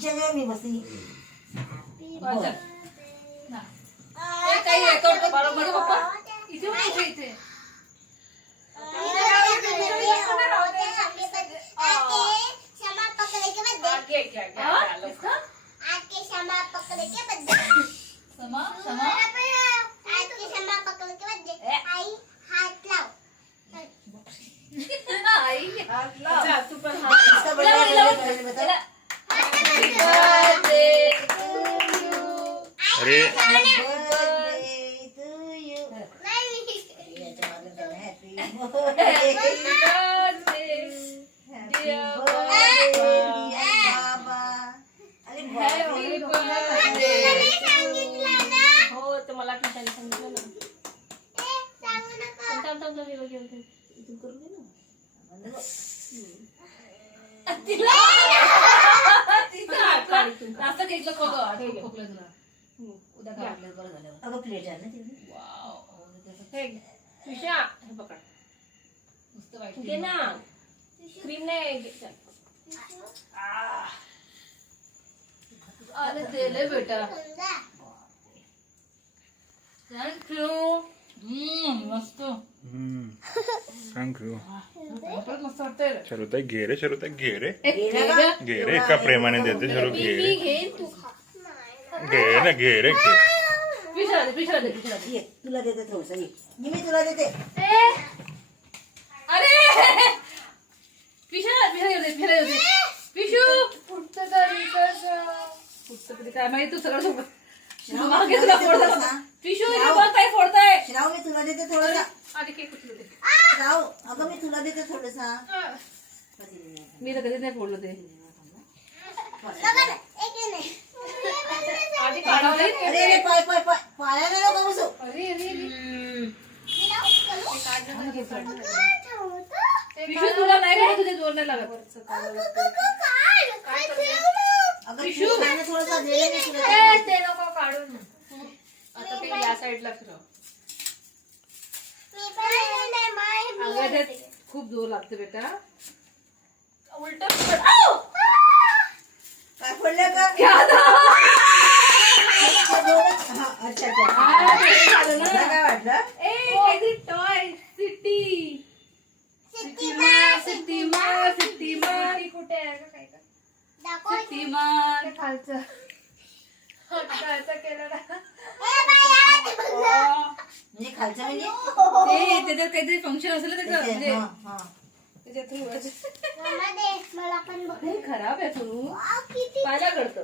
ईशाच्या मी बसली. अच्छा. ना. ए, काही रेकॉर्ड कर बरोबर पप्पा. इथे उभं इथे इथे. आगे क्या क्या आलो. समा समा. आई हात लाव. अच्छा, तू पण हात इसका बर्थडे है, बता. Happy birthday to you. अरे Birthday to you. याच्या मागे जाऊन happy birthday. Happy birthday. Happy Dear birthday, Baba. dear Baba. अरे Happy बापरे. birthday. हो तर मला पण त्यांनी सांगितलं ना. थांब थांब थांब इथून करून दे ना. तिला हात काढ इथून. जास्त घेतलं खोकलं खोकलं तुला. उद्या या. काढलं बरं झालं. अगं प्लेट आहे ना तिथे. वाव. हे विषा हे पकड. नुसतं वाईट घे ना. क्रीम नाही घे. चल. अरे दिले बेटा. थँक्यू. मस्त. थँक्यू. परत मस्त वाटतंय. चलो ताई घे रे, चलो ताई घे रे, गेला का? घे रे. एका प्रेमाने देते. चलो घे रे, घेईन तू खा. घे ना, घे रे, घे. पिशा दे पिशा दे पिशा दे. ये तुला देते थोडस. मी तुला देते. अरे पिशा पिशा येऊ दे पिशा येऊ दे. पिशू फुटतं तरी कसं. फुटतं तरी काय माहिती. तू सगळं सोबत मागे तुला फोडता. पिशू इथे बघ काय फोडताय. श्राव मी तुला देते थोडसा. आधी केक कुठलं दे. श्राव अगं मी तुला देते थोडसा. मी तर कधीच नाही फोडलं ते. आधी काढावं लागेल. अरे अरे पाय पाय पाय पायाला नको बसू. अरे अरे अरे. ते पिशू तुला नाही का तुझे जोर नाही लागत. अगं पिशू. पिशू थोडसा दे रे मी तुला ए, देते. ते नको काढून. आता ते या साईडला फिरव. अगं त्यात खूप जोर लागते बेटा. उलट काय पडलं का? हा, अच्छा अच्छा. झालं ना. तुला काय वाटलं? ए काहीतरी टॉय सिटी. सिटीमान सिटीमान सिटीमान कुठे आहे का काय का? सिटीमान. खालचं खालचं केलं ना. म्हणजे खालचं म्हणजे ते त्याच्यात काहीतरी फंक्शन असेल ना त्याचं त्याचे, म्हणजे हा, हा. त्याच्यात हे खराब आहे सुरू पाहिला करतं.